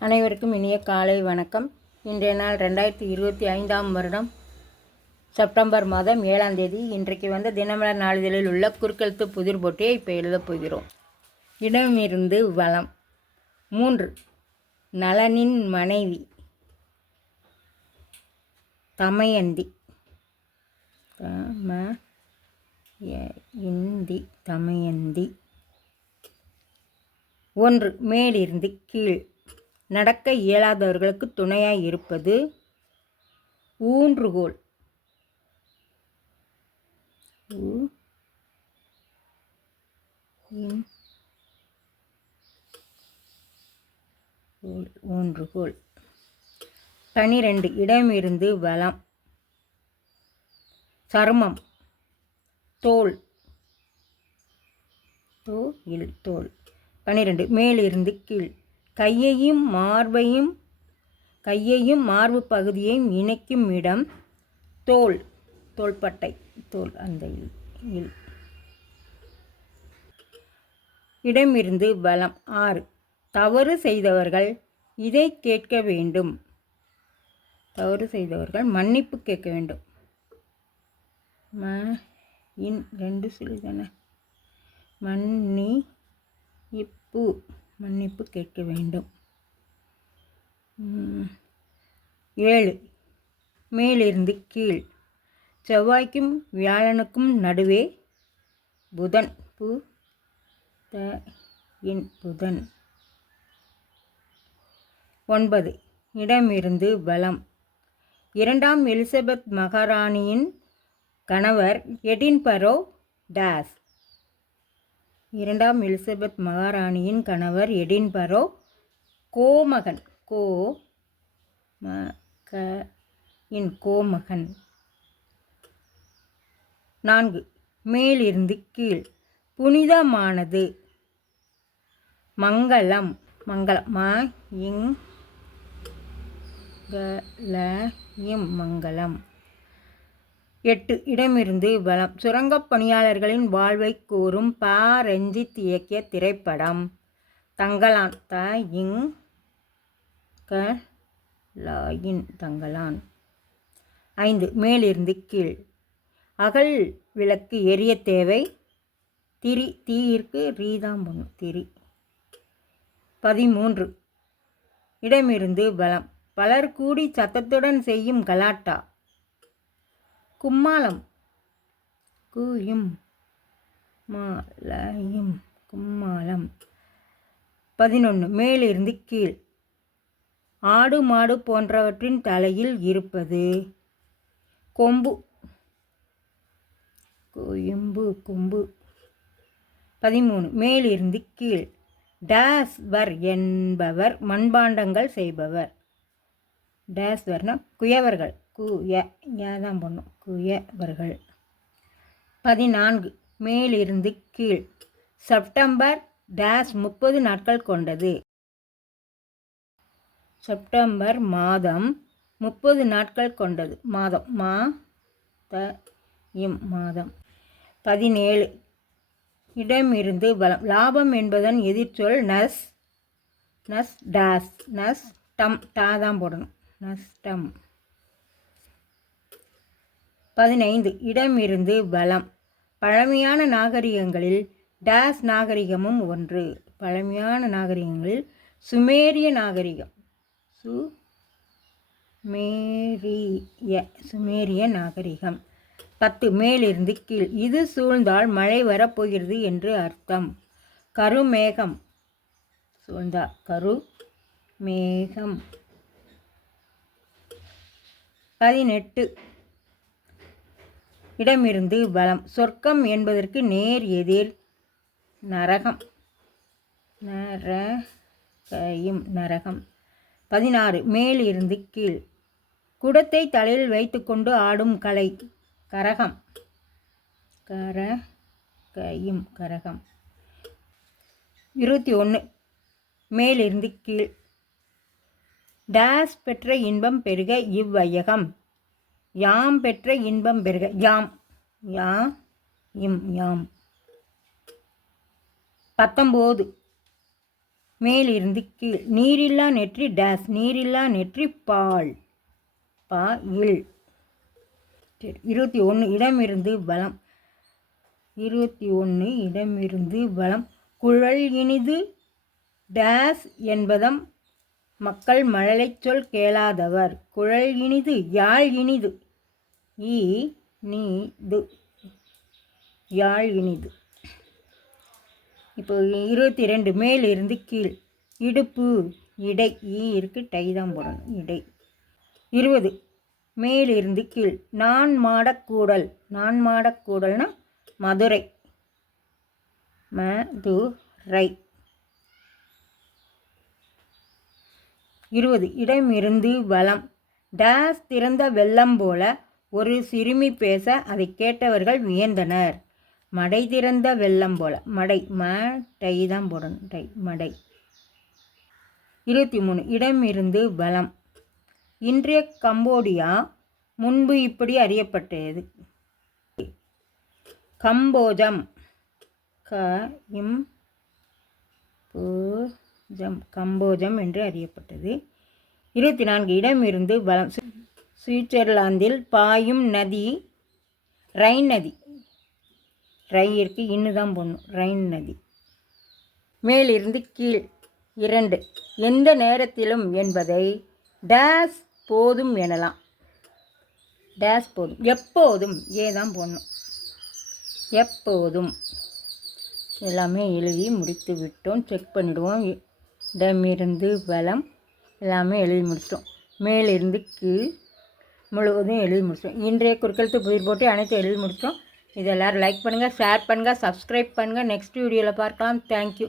அனைவருக்கும் இனிய காலை வணக்கம். இன்றைய நாள் 2025 வருடம் செப்டம்பர் மாதம் 7ஆம் தேதி. இன்றைக்கு தினமலர் நாளிதழில் உள்ள குறுக்கெழுத்து புதிர் போட்டியை இப்போ எழுதப் போகிறோம். இடமிருந்து வளம். 3. நளனின் மனைவி தமயந்தி. தமயந்தி. 1. மேலிருந்து கீழ். நடக்க இயலாதவர்களுக்கு துணையாய் இருப்பது ஊன்றுகோல். ஊன்றுகோல். 12. இடமிருந்து வலம். சருமம், தோல். தோல். 12. மேலிருந்து கீழ். கையையும் மார்பு பகுதியையும் இணைக்கும் இடம் தோல். தோள்பட்டை. தோல் அந்த இல். இடமிருந்து வலம். 6. தவறு செய்தவர்கள் இதை கேட்க வேண்டும். தவறு செய்தவர்கள் மன்னிப்பு கேட்க வேண்டும். 2 சொல்லுதானே. மன்னிப்பு கேட்க வேண்டும். 7. மேலிருந்து கீழ். செவ்வாய்க்கும் வியாழனுக்கும் நடுவே புதன். புதன். 9. இடமிருந்து வலம். 2ஆம் எலிசபெத் மகாராணியின் கணவர் எடின்பரோ டாஸ். 2ஆம் எலிசபெத் மகாராணியின் கணவர் எடின்பரோ கோமகன். கோமகன். 4. மேலிருந்து கீழ். புனிதமானது. மங்களம். மங்களம். 8. இடமிருந்து வலம். சுரங்கப் பணியாளர்களின் வாழ்வை கூறும் ப. ரஞ்சித் இயக்கிய திரைப்படம் தங்கலான். தங்கலான். 5. மேலிருந்து கீழ். அகல் விளக்கு எரிய தேவை. திரி. தீயிற்கு ரீதாம் பண்ணும். திரி. 13. இடமிருந்து வலம். பலர் கூடி சத்தத்துடன் செய்யும் கலாட்டா கும்மாளம். கும்மாளம். 11. மேலிருந்து கீழ். ஆடு மாடு போன்றவற்றின் தலையில் இருப்பது கொம்பு. கொம்பு. 13. மேலிருந்து கீழ். டாஸ்வர் என்பவர் மண்பாண்டங்கள் செய்பவர். டாஸ்வர்னா குயவர்கள். தான் பண்ணும். குயவர்கள். 14. மேலிருந்து கீழ். செப்டம்பர் டாஸ் 30 நாட்கள் கொண்டது. செப்டம்பர் மாதம் 30 நாட்கள் கொண்டது. மாதம். மாதம். 17. இடமிருந்து வலம். லாபம் என்பதன் எதிர்ச்சொல் நஸ். டாஸ். நஸ்டம். தான் போடணும். நஸ்டம். 15. இடமிருந்து வலம். பழமையான நாகரிகங்களில் டாஸ் நாகரிகமும் ஒன்று. பழமையான நாகரிகங்களில் சுமேரிய நாகரிகம். சுமேரிய நாகரிகம். 10. மேலிருந்து கீழ். இது சூழ்ந்தால் மழை வரப்போகிறது என்று அர்த்தம். கருமேகம். சூழ்ந்தால் கருமேகம். 18. இடமிருந்து வலம். சொர்க்கம் என்பதற்கு நேர் எதிர் நரகம். நரகம். 16. மேலிருந்து கீழ். குடத்தை தலையில் வைத்துக்கொண்டு ஆடும் கலை கரகம். கரகம். 21. மேலிருந்து கீழ். டாஸ் பெற்ற இன்பம் பெருக இவ்வையகம். யாம் பெற்ற இன்பம் பெருக. யாம். 19. மேலிருந்து கீழ். நீரில்லா நெற்றி டேஸ். நீரில்லா நெற்றி பால். பா இல். 21 இடமிருந்து வலம். 21 இடமிருந்து வலம். குழல் இனிது டேஸ் என்பதம் மக்கள் மழலைச் சொல் கேளாதவர். குழல் இனிது. யாழ் இனிது. ஈ நீ து. யாழ் இனிது. இப்போ 22 மேலிருந்து கீழ். இடுப்பு இடை. ஈ இருக்கு, டை தான் போடணும். இடை. 20 மேலிருந்து கீழ். நான் மாடக்கூடல். நான் மாடக்கூடல்னா மதுரை. மதுரை. 20 இடமிருந்து வலம். டேஸ் திறந்த வெள்ளம் போல ஒரு சிறுமி பேச அதை கேட்டவர்கள் வியந்தனர். மடை திறந்த வெள்ளம் போல. மடை. டை தான் போடணும். டை. மடை. 23 இடமிருந்து வலம். இன்றைய கம்போடியா முன்பு இப்படி அறியப்பட்டது. கம்போஜம். கம்போஜம் என்று அறியப்பட்டது. 24 இடமிருந்து வலம். சுவிட்சர்லாந்தில் பாயும் நதி ரைன் நதி. ரை இருக்கு, இன்னு தான் போடணும். ரைன் நதி. மேலிருந்து கீழ். 2 எந்த நேரத்திலும் என்பதை டேஸ் போதும் எனலாம். டேஸ் போதும். எப்போதும். ஏதான் போடணும். எப்போதும். எல்லாமே எழுதி முடித்து விட்டோம். செக் பண்ணிவிடுவோம். இடமிருந்து வலம் எல்லாமே எழுதி முடிச்சிட்டோம். மேலிருந்து கீழ் முழுவதும் எழுதி முடிச்சிட்டோம். இன்றைய குறுக்கெழுத்து புதிர் போட்டு அனைத்தும் எழுதி முடிச்சிட்டோம். இது எல்லோரும் லைக் பண்ணுங்கள், ஷேர் பண்ணுங்கள், சப்ஸ்கிரைப் பண்ணுங்கள். நெக்ஸ்ட் வீடியோவில் பார்க்கலாம். தேங்க்யூ.